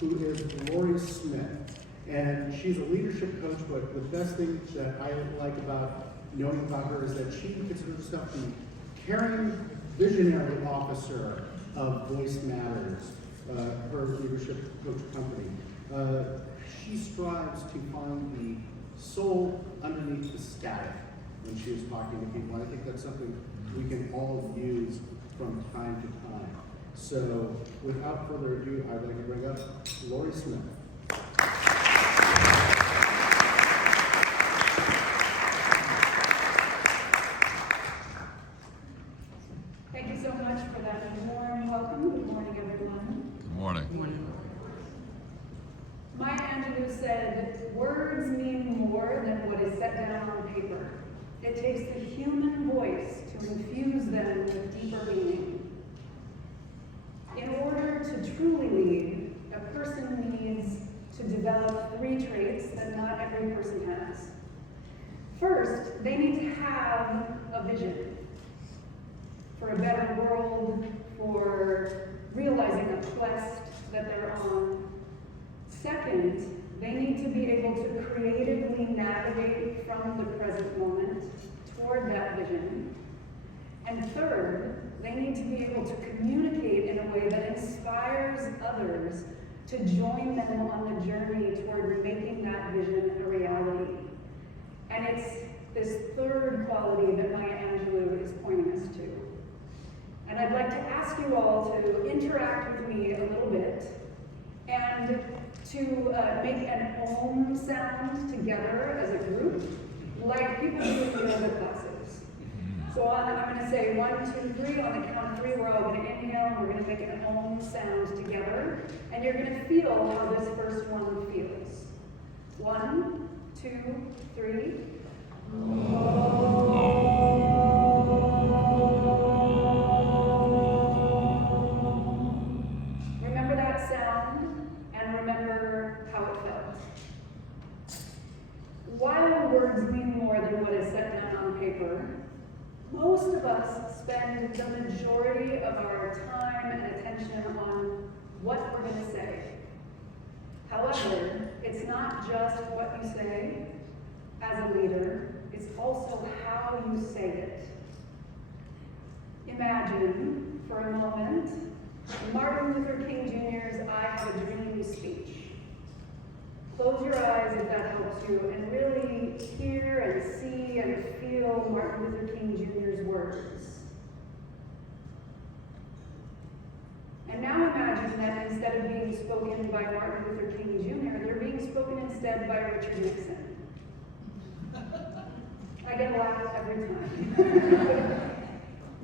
who is Lauri Smith. And she's a leadership coach, but the best thing that I like about knowing about her is that she considers herself the caring visionary officer of Voice Matters, her leadership coach company. She strives to find the soul underneath the static when she is talking to people. And I think that's something we can all use from time to time. So without further ado, I'd like to bring up Lauri Smith. Thank you so much for that warm welcome. Good morning, everyone. Good morning. Good morning. Maya Angelou said, "Words mean more than what is set down on paper. It takes the human voice to infuse them with deeper meaning. In order to truly lead, a person needs to develop 3 traits that not every person has. First, they need to have a vision for a better world, for realizing a quest that they're on. Second, they need to be able to creatively navigate from the present moment toward that vision. And third, they need to be able to communicate in a way that inspires others to join them on the journey toward making that vision a reality." And it's this third quality that Maya Angelou is pointing us to. And I'd like to ask you all to interact with me a little bit and to make an om sound together as a group, like people do in yoga classes. So I'm going to say 1, 2, 3. On the count of 3, we're all going to inhale, and we're going to make an om sound together. And you're going to feel how this first one feels. 1, 2, 3. Remember that sound, and remember how it felt. While words mean more than what is set down on paper, most of us spend the majority of our time and attention on what we're going to say. However, it's not just what you say as a leader, it's also how you say it. Imagine, for a moment, Martin Luther King Jr.'s "I Have a Dream" speech. Close your eyes if that helps you, and really hear and see and feel Martin Luther King Jr.'s words. And now imagine that instead of being spoken by Martin Luther King Jr., they're being spoken instead by Richard Nixon. I get a laugh every time.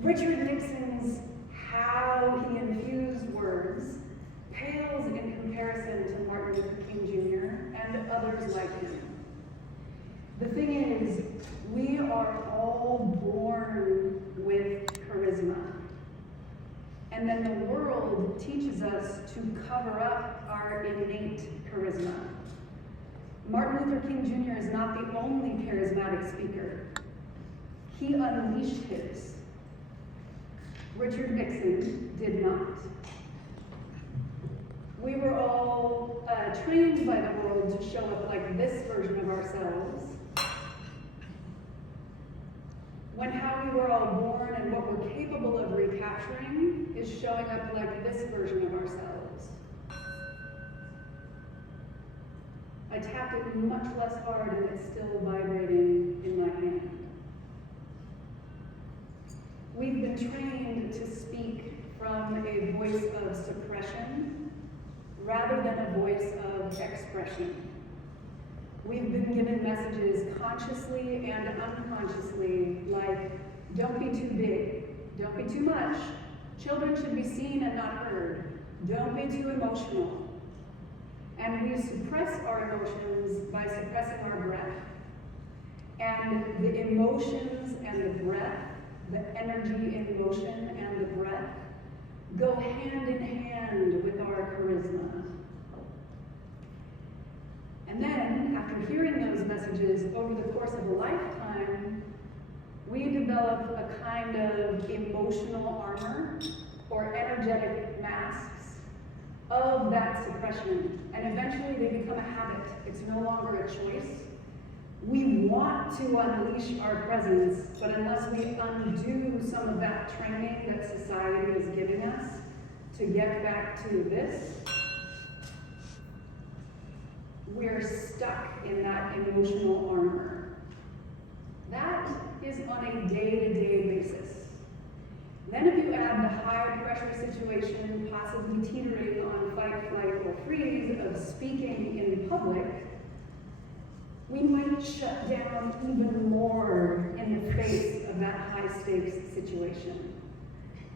Richard Nixon's how he infused words pales in comparison to Martin Luther King Jr. and others like him. The thing is, we are all born with charisma. And then the world teaches us to cover up our innate charisma. Martin Luther King Jr. is not the only charismatic speaker. He unleashed his. Richard Nixon did not. We were all trained by the world to show up like this version of ourselves, when how we were all born and what we're capable of recapturing is showing up like this version of ourselves. I tapped it much less hard and it's still vibrating in my hand. We've been trained to speak from a voice of suppression rather than a voice of expression. We've been given messages consciously and unconsciously like, don't be too big, don't be too much, children should be seen and not heard, don't be too emotional. And we suppress our emotions by suppressing our breath. And the emotions and the breath, the energy in motion and the breath, go hand in hand with our charisma. And then, after hearing those messages over the course of a lifetime, we develop a kind of emotional armor or energetic masks of that suppression, and eventually they become a habit. It's no longer a choice. We want to unleash our presence, but unless we undo some of that training that society is giving us to get back to this, we're stuck in that emotional armor. That is on a day-to-day basis. Then if you add the high-pressure situation, possibly teetering on fight, flight, or freeze of speaking in public, we might shut down even more in the face of that high-stakes situation.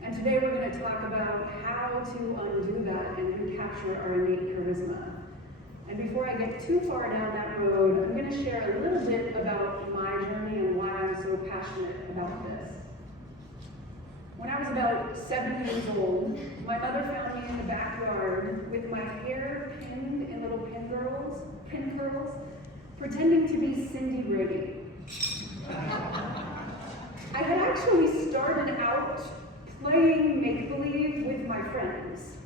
And today we're going to talk about how to undo that and recapture our innate charisma. And before I get too far down that road, I'm going to share a little bit about my journey and why I'm so passionate about this. When I was about 7 years old, my mother found me in the backyard with my hair pinned in little pin curls, pretending to be Cindy Brady. I had actually started out playing make-believe with my friends.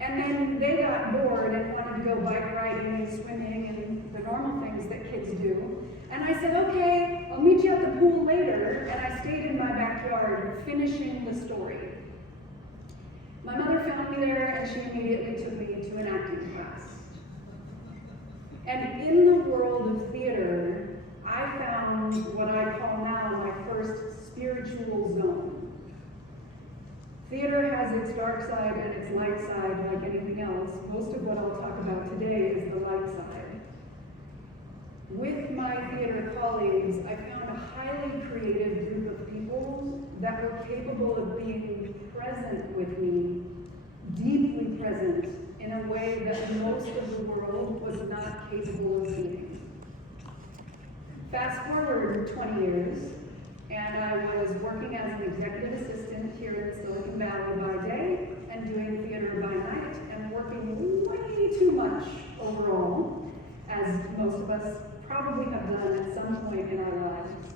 And then they got bored and wanted to go bike riding and swimming and the normal things that kids do. And I said, okay, I'll meet you at the pool later. And I stayed in my backyard finishing the story. My mother found me there and she immediately took me to an acting class. And in the world of theater, I found what I call now my first spiritual zone. Theater has its dark side and its light side like anything else. Most of what I'll talk about today is the light side. With my theater colleagues, I found a highly creative group of people that were capable of being present with me, deeply present, in a way that most of the world was not capable of being. Fast forward 20 years, and I was working as an executive assistant here in Silicon Valley by day and doing theater by night and working way too much overall, as most of us probably have done at some point in our lives.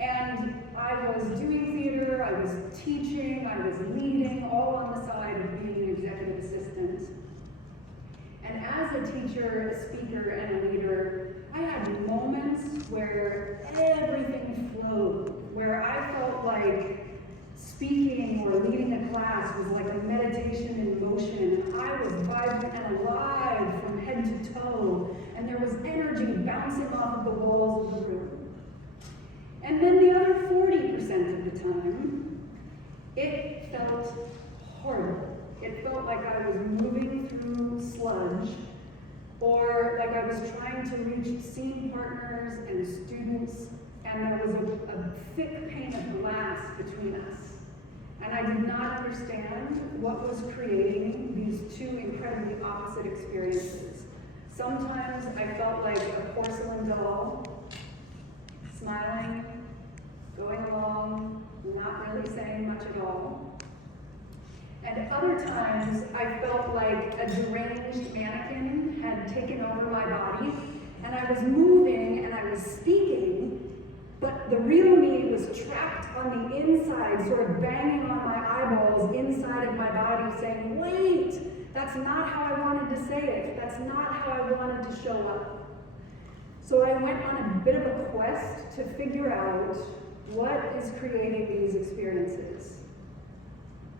And I was doing theater, I was teaching, I was leading, all on the side of being an executive assistant. And as a teacher, a speaker, and a leader, I had moments where everything flowed, where I felt like speaking or leading a class was like a meditation in motion. I was vibrant and alive from head to toe, and there was energy bouncing off of the walls of the room. And then the other 40% of the time, it felt horrible. It felt like I was moving through sludge, or like I was trying to reach scene partners and students, and there was a thick pane of glass between us. And I did not understand what was creating these two incredibly opposite experiences. Sometimes I felt like a porcelain doll, smiling, going along, not really saying much at all. And other times, I felt like a deranged mannequin had taken over my body, and I was moving and I was speaking, but the real me was trapped on the inside, sort of banging on my eyeballs inside of my body, saying, wait, that's not how I wanted to say it. That's not how I wanted to show up. So I went on a bit of a quest to figure out what is creating these experiences.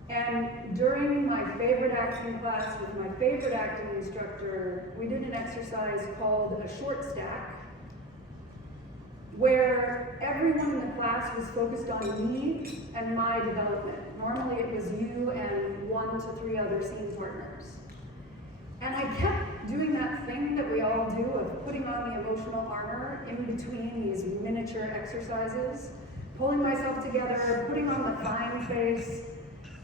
And during my favorite acting class with my favorite acting instructor, we did an exercise called a short stack, where everyone in the class was focused on me and my development. Normally it was you and 1 to 3 other scene partners. And I kept doing that thing that we all do of putting on the emotional armor in between these miniature exercises, pulling myself together, putting on the fine face.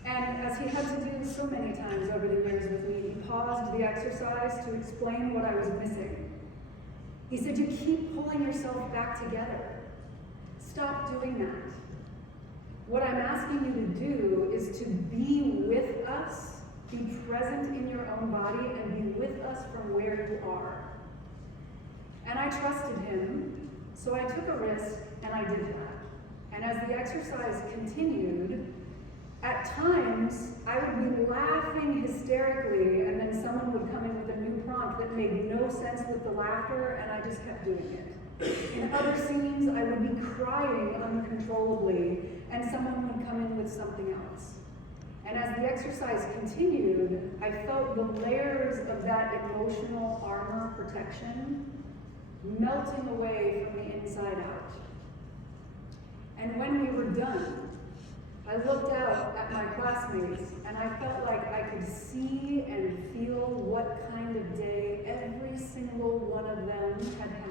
And as he had to do so many times over the years with me, he paused the exercise to explain what I was missing. He said, you keep pulling yourself back together. Stop doing that. What I'm asking you to do is to be with us, be present in your own body, and be with us from where you are. And I trusted him, so I took a risk and I did that. And as the exercise continued, At times, I would be laughing hysterically, and then someone would come in with a new prompt that made no sense with the laughter, and I just kept doing it. In other scenes, I would be crying uncontrollably, and someone would come in with something else. And as the exercise continued, I felt the layers of that emotional armor protection melting away from the inside out. And when we were done, I looked out at my classmates and I felt like I could see and feel what kind of day every single one of them had had.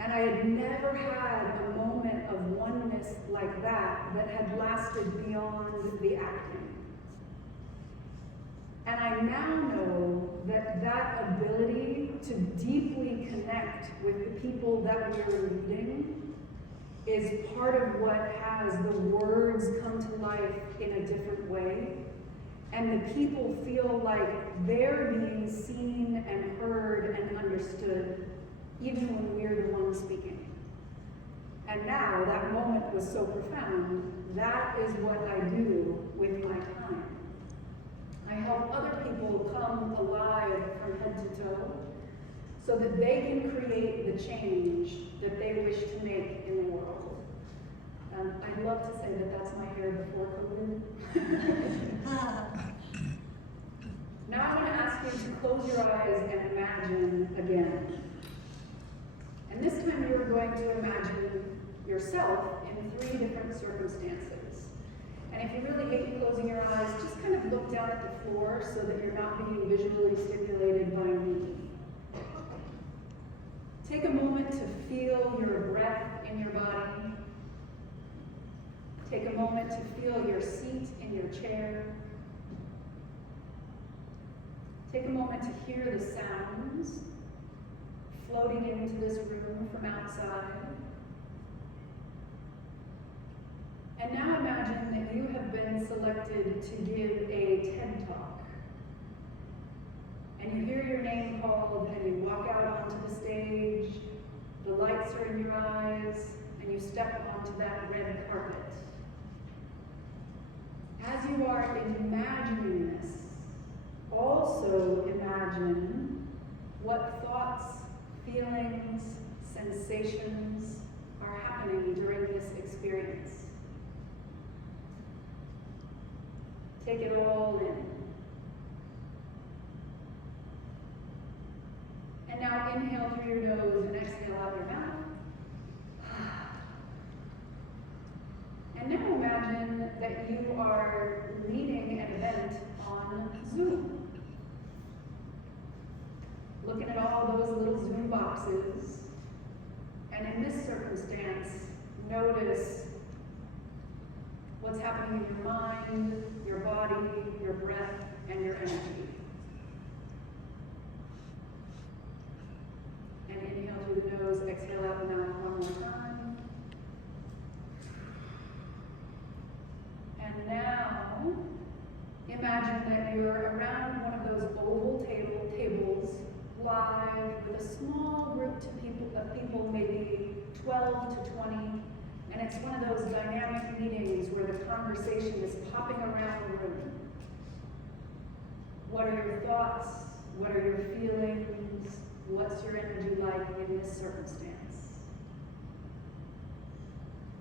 And I had never had a moment of oneness like that that had lasted beyond the acting. And I now know that that ability to deeply connect with the people that we're leading is part of what has the words come to life in a different way. And the people feel like they're being seen and heard and understood, even when we're the ones speaking. And now that moment was so profound, that is what I do with my time. I help other people come alive from head to toe so that they can create the change that they wish to make in the world. I'd love to say that that's my hair before COVID. Now I want to ask you to close your eyes and imagine again. And this time you are going to imagine yourself in 3 different circumstances. And if you really hate closing your eyes, just kind of look down at the floor so that you're not being visually stimulated by me. Take a moment to feel your breath in your body. Take a moment to feel your seat in your chair. Take a moment to hear the sounds floating into this room from outside. And now imagine that you have been selected to give a TED Talk. And you hear your name called and you walk out onto the stage, the lights are in your eyes, and you step onto that red carpet. As you are imagining this, also imagine what thoughts, feelings, sensations are happening during this experience. Take it all in. And now inhale through your nose and exhale out your mouth. And now imagine that you are leading an event on Zoom. Looking at all those little Zoom boxes. And in this circumstance, notice what's happening in your mind, your body, your breath, and your energy. And inhale through the nose, exhale out the mouth one more time. And now, imagine that you're around one of those oval tables, live, with a small group of people, maybe 12 to 20, and it's one of those dynamic meetings where the conversation is popping around the room. What are your thoughts? What are your feelings? What's your energy like in this circumstance?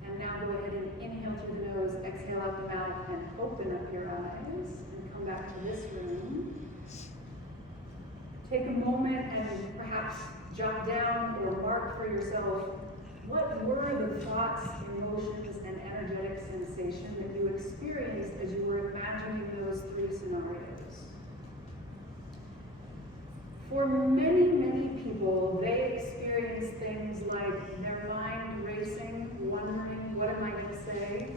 And now go ahead and inhale through the nose, exhale out the mouth, and open up your eyes, and come back to this room. Take a moment and perhaps jot down or mark for yourself what were the thoughts, emotions, and energetic sensation that you experienced as you were imagining those 3 scenarios. For many, many people, they experience things like their mind racing, wondering, what am I going to say?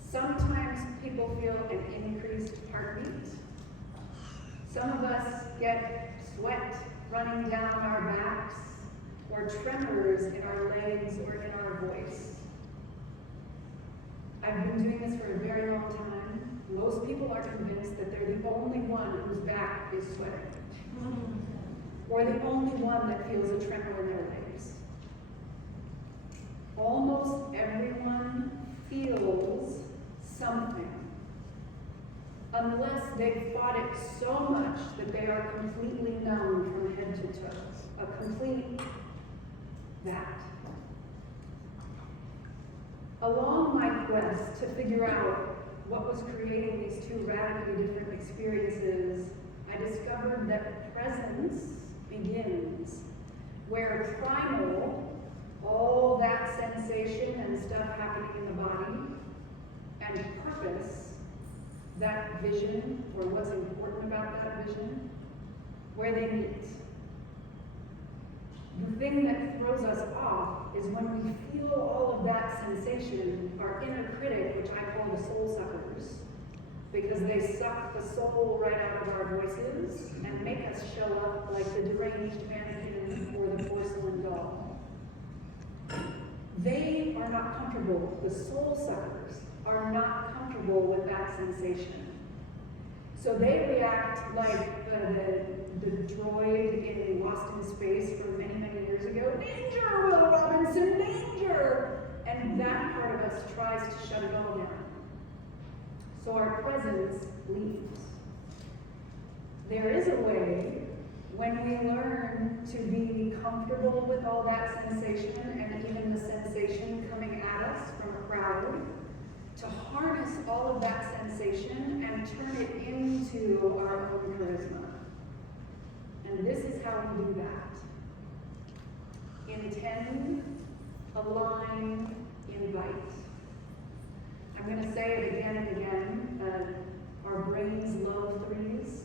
Sometimes people feel an increased heartbeat. Some of us get sweat running down our backs, or tremors in our legs or in our voice. I've been doing this for a very long time. Most people are convinced that they're the only one whose back is sweating, or the only one that feels a tremor in their legs. Almost everyone feels something, unless they've fought it so much that they are completely numb from head to toe. A complete that. Along my quest to figure out what was creating these two radically different experiences, I discovered that presence begins where primal, all that sensation and stuff happening in the body, and purpose, that vision, or what's important about that vision, where they meet. The thing that throws us off is when we feel all of that sensation, our inner critic, which I call the soul suckers, because they suck the soul right out of our voices and make us show up like the deranged mannequin or the porcelain doll. They are not comfortable, the soul suckers are not comfortable with that sensation. So they react like the droid in Lost in Space from many, many years ago. Danger, Will Robinson, danger! And that part of us tries to shut it all down. So our presence leaves. There is a way when we learn to be comfortable with all that sensation and even the sensation coming at us from a crowd, to harness all of that sensation and turn it into our own charisma. And this is how we do that. Intend, align, invite. I'm going to say it again and again. Our brains love threes.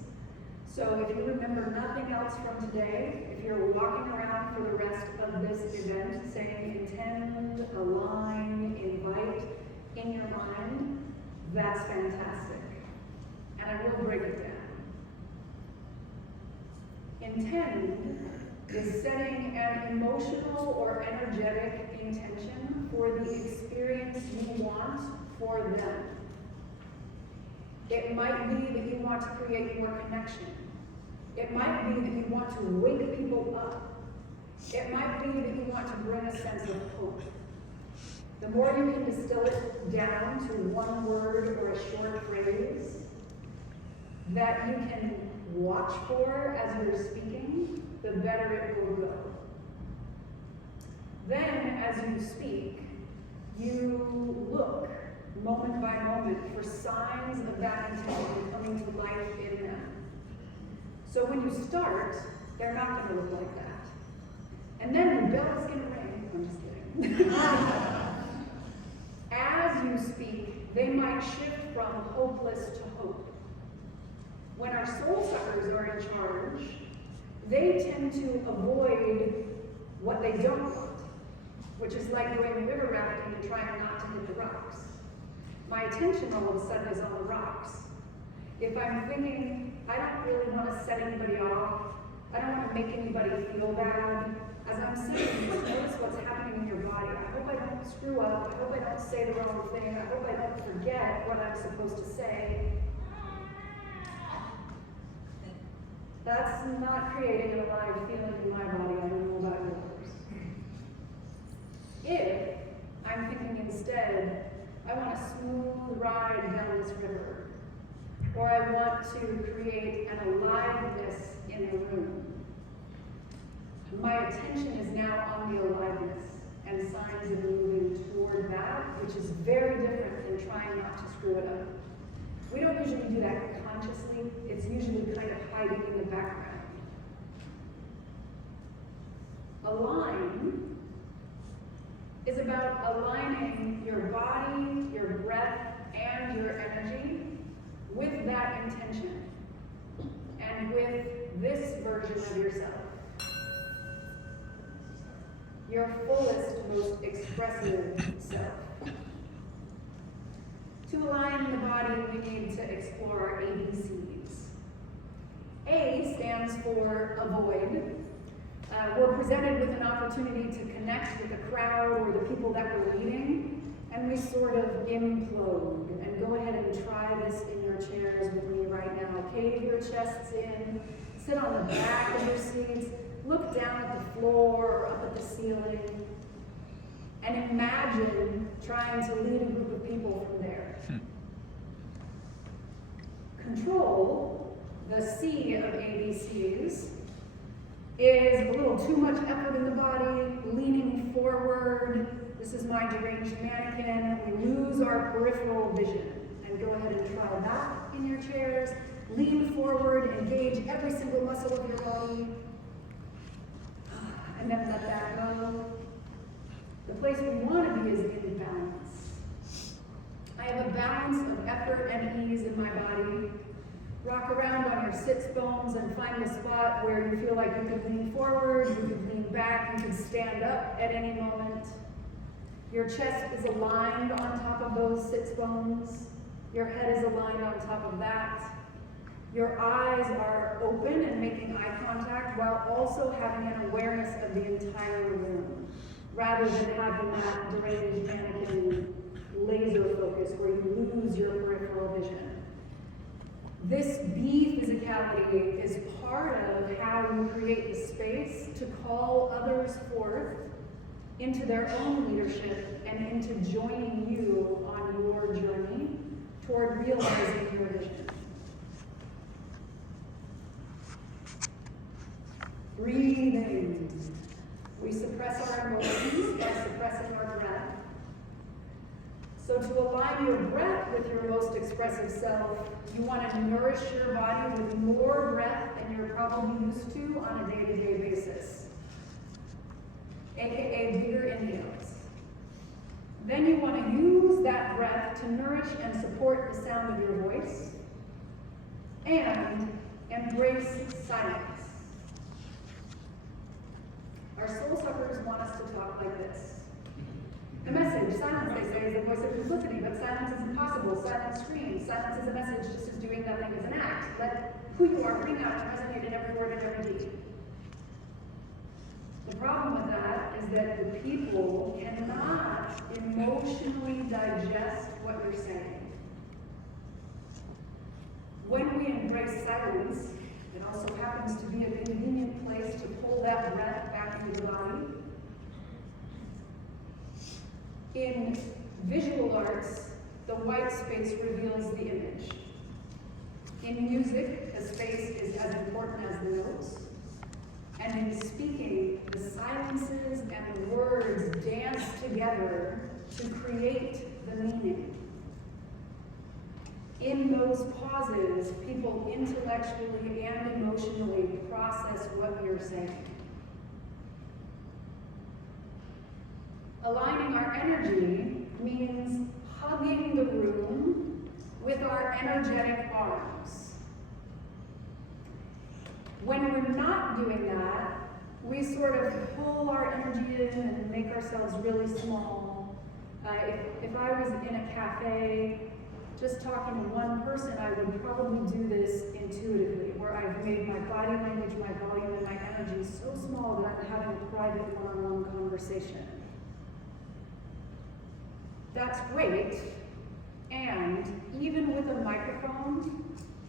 So if you remember nothing else from today, if you're walking around for the rest of this event saying intend, align, invite in your mind, that's fantastic. And I will break it down. Intend is setting an emotional or energetic intention for the experience you want for them. It might be that you want to create more connection. It might be that you want to wake people up. It might be that you want to bring a sense of hope. The more you can distill it down to one word or a short phrase that you can watch for as you're speaking, the better it will go. Then, as you speak, you look moment by moment for signs of that intention coming to life in them. So when you start, they're not going to look like that. And then the bell's going to ring. I'm just kidding. As you speak, they might shift from hopeless to hope. When our soul suckers are in charge, they tend to avoid what they don't want, which is like going river rafting and trying not to hit the rocks. My attention all of a sudden is on the rocks. If I'm thinking, I don't really want to set anybody off, I don't want to make anybody feel bad, as I'm saying, just notice what's happening in your body. I hope I don't screw up. I hope I don't say the wrong thing. I hope I don't forget what I'm supposed to say. That's not creating an alive feeling in my body. I don't know about yours. If I'm thinking instead, I want a smooth ride down this river, or I want to create an aliveness in the room, my attention is now on the aliveness and signs of moving toward that, which is very different than trying not to screw it up. We don't usually do that consciously. It's usually kind of hiding in the background. Align is about aligning your body, your breath, and your energy with that intention and with this version of yourself. Your fullest, most expressive self. To align the body, we need to explore our ABCs. A stands for avoid. We're presented with an opportunity to connect with the crowd or the people that we're leading, and we sort of implode. And go ahead and try this in your chairs with me right now. Cave your chests in, sit on the back of your seats, look down at the floor or up at the ceiling, and imagine trying to lead a group of people from there. Control, the C of ABCs, is a little too much effort in the body, leaning forward. This is my deranged mannequin. We lose our peripheral vision. And go ahead and try that in your chairs. Lean forward, engage every single muscle of your body. And then let that go. The place we want to be is in balance. I have a balance of effort and ease in my body. Rock around on your sits bones and find the spot where you feel like you can lean forward, you can lean back, you can stand up at any moment. Your chest is aligned on top of those sits bones. Your head is aligned on top of that. Your eyes are open and making eye contact while also having an awareness of the entire room, rather than having that deranged mannequin laser focus where you lose your peripheral vision. This B physicality is part of how you create the space to call others forth into their own leadership and into joining you on your journey toward realizing your vision. Breathing. We suppress our emotions by suppressing our breath. So to align your breath with your most expressive self, you want to nourish your body with more breath than you're probably used to on a day-to-day basis, aka bigger inhales. Then you want to use that breath to nourish and support the sound of your voice and embrace silence. Our soul suckers want us to talk like this. The message, silence, they say, is the voice of duplicity, but silence is impossible. Silence screams. Silence is a message, just as doing nothing is an act. Let who you are ring out and resonate in every word and every deed. The problem with that is that the people cannot emotionally digest what you're saying. When we embrace silence, it also happens to be a convenient place to pull that breath back into the body. In visual arts, the white space reveals the image. In music, the space is as important as the notes. And in speaking, the silences and the words dance together to create the meaning. In those pauses, people intellectually and emotionally process what you're saying. Aligning our energy means hugging the room with our energetic arms. When we're not doing that, we sort of pull our energy in and make ourselves really small. If I was in a cafe just talking to one person, I would probably do this intuitively, where I've made my body language, my volume, and my energy so small that I'm having a private one-on-one conversation. That's great, and even with a microphone,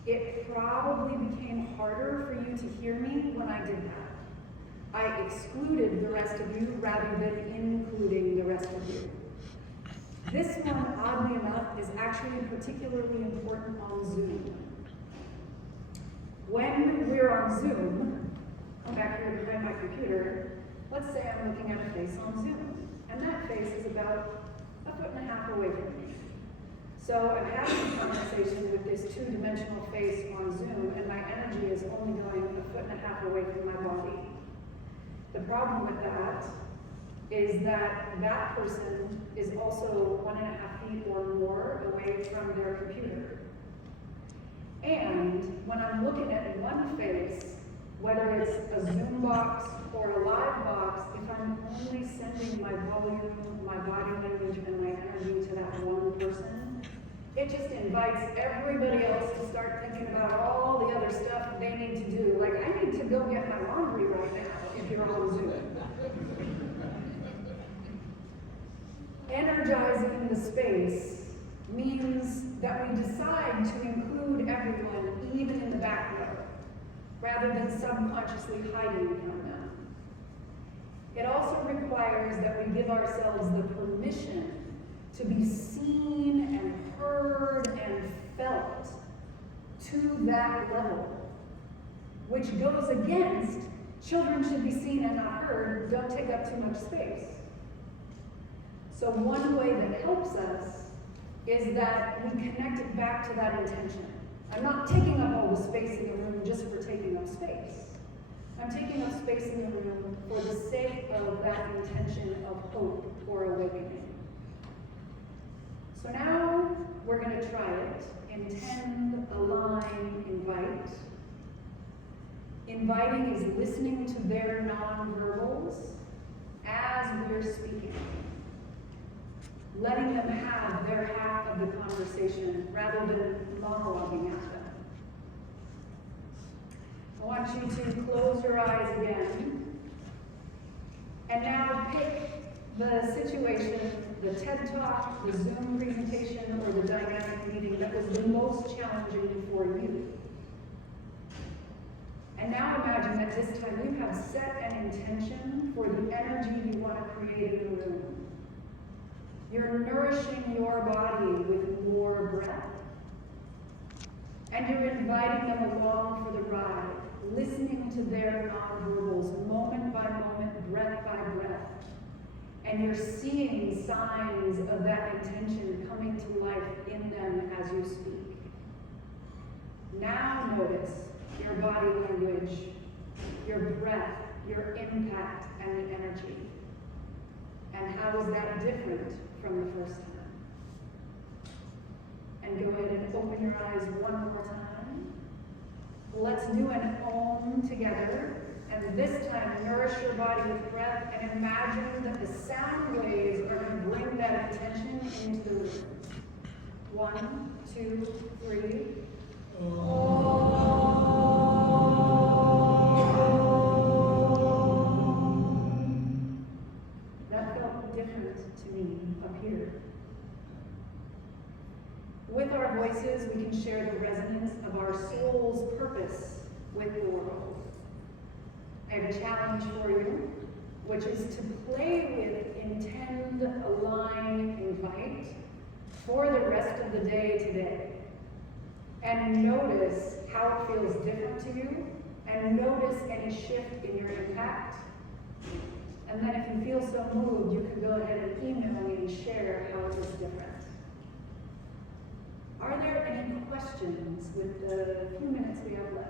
it probably became harder for you to hear me when I did that. I excluded the rest of you rather than including the rest of you. This one, oddly enough, is actually particularly important on Zoom. When we're on Zoom, I'm back here behind my computer, let's say I'm looking at a face on Zoom, and that face is about 1.5 feet away from me. So I'm having a conversation with this two-dimensional face on Zoom, and my energy is only going 1.5 feet away from my body. The problem with that is that that person is also 1.5 feet or more away from their computer. And when I'm looking at one face, whether it's a Zoom box or a live box, if I'm only sending my volume, my body language, and my energy to that one person, it just invites everybody else to start thinking about all the other stuff they need to do. Like, I need to go get my laundry right now if you're on Zoom. Energizing the space means that we decide to include everyone, even in the back row, rather than subconsciously hiding from them. It also requires that we give ourselves the permission to be seen and heard and felt, to that level, which goes against children should be seen and not heard, don't take up too much space. So one way that helps us is that we connect it back to that intention. I'm not taking up all the space in the room just for taking up space. I'm taking up space in the room for the sake of that intention of hope or awakening. So now we're going to try it. Intend, align, invite. Inviting is listening to their nonverbals as we're speaking. Letting them have their half of the conversation rather than monologuing at them. I want you to close your eyes again. And now pick the situation, the TED Talk, the Zoom presentation, or the dynamic meeting that was the most challenging for you. And now imagine that this time you have set an intention for the energy you want to create in the room. You're nourishing your body with more breath. And you're inviting them along for the ride, listening to their nonverbals, moment by moment, breath by breath. And you're seeing signs of that intention coming to life in them as you speak. Now notice your body language, your breath, your impact, and the energy. And how is that different from the first time? And go ahead and open your eyes one more time. Let's do an Om together. And this time, nourish your body with breath and imagine that the sound waves are going to bring that intention into the room. 1, 2, 3. That felt different to me up here. With our voices, we can share the resonance of our soul's purpose with the world. I have a challenge for you, which is to play with intend, align, invite for the rest of the day today. And notice how it feels different to you, and notice any shift in your impact. And then if you feel so moved, you can go ahead and email me and share how it was different. Are there any questions with the few minutes we have left?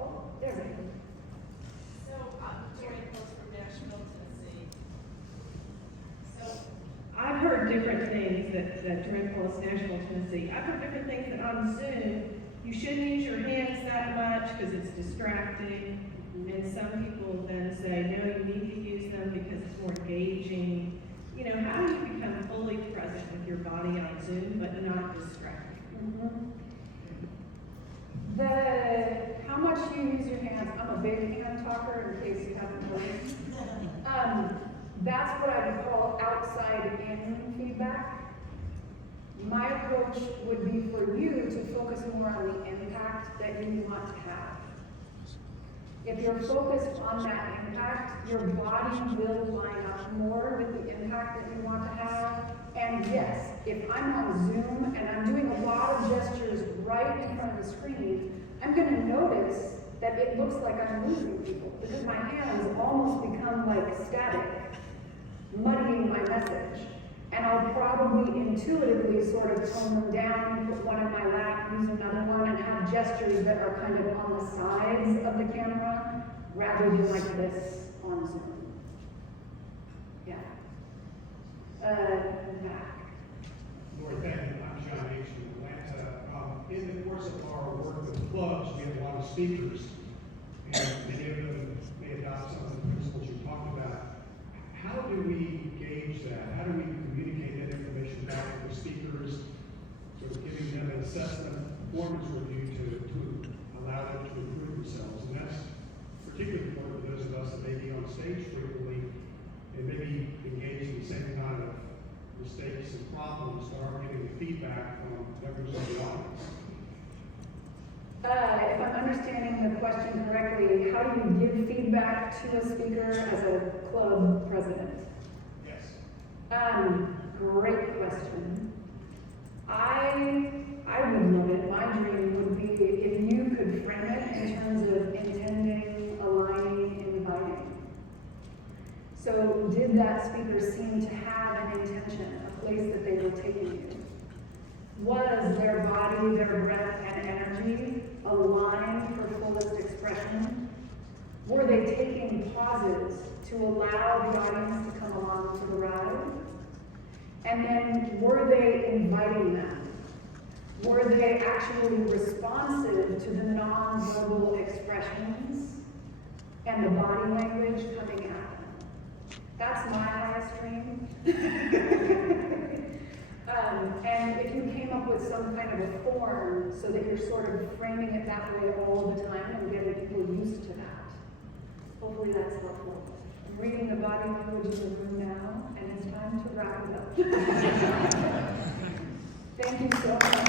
Oh, there's a hand. So, Joy Post from Nashville, Tennessee. So, I've heard different things that Joy Post, Nashville, Tennessee. I've heard different things that on Zoom, you shouldn't use your hands that much because it's distracting. And some people then say, no, you need to use them because it's more engaging. You know, how do you become fully present with your body on Zoom, but not distracted? How much you use your hands, I'm a big hand talker in case you haven't noticed. That's what I would call outside-in feedback. My approach would be for you to focus more on the impact that you want to have. If you're focused on that impact, your body will line up more with the impact that you want to have. And yes, if I'm on Zoom and I'm doing a lot of gestures right in front of the screen, I'm going to notice that it looks like I'm losing people because my hands almost become like static, muddying my message. And I'll probably intuitively sort of tone them down, put one in my lap, use another one, and have gestures that are kind of on the sides of the camera, rather than like this on Zoom. Yeah. Back. Lauri, thank you. I'm John H. from Atlanta. In the course of our work with clubs, we have a lot of speakers, and many of them may adopt some of the principles you talked about. How do we gauge that? How do we communicate that information back to the speakers, sort of giving them an assessment, performance review to allow them to improve themselves? And that's particularly important for those of us that may be on stage frequently and maybe engage in the same kind of mistakes and problems that aren't getting the feedback from members of the audience. If I'm understanding understanding the question correctly, how do you give feedback to a speaker as a club president? Yes. Great question. I would love it. My dream would be if you could frame it in terms of intending, aligning, inviting. So did that speaker seem to have an intention, a place that they were taking you? Was their body, their breath, and energy aligned for fullest expression? Were they taking pauses to allow the audience to come along for the ride? And then were they inviting them? Were they actually responsive to the nonverbal expressions and the body language coming at them? That's my highest dream. And if you came up with some kind of a form so that you're sort of framing it that way all the time and getting people used to that, hopefully that's helpful. I'm reading the body language in the room now, and it's time to wrap it up. Thank you so much.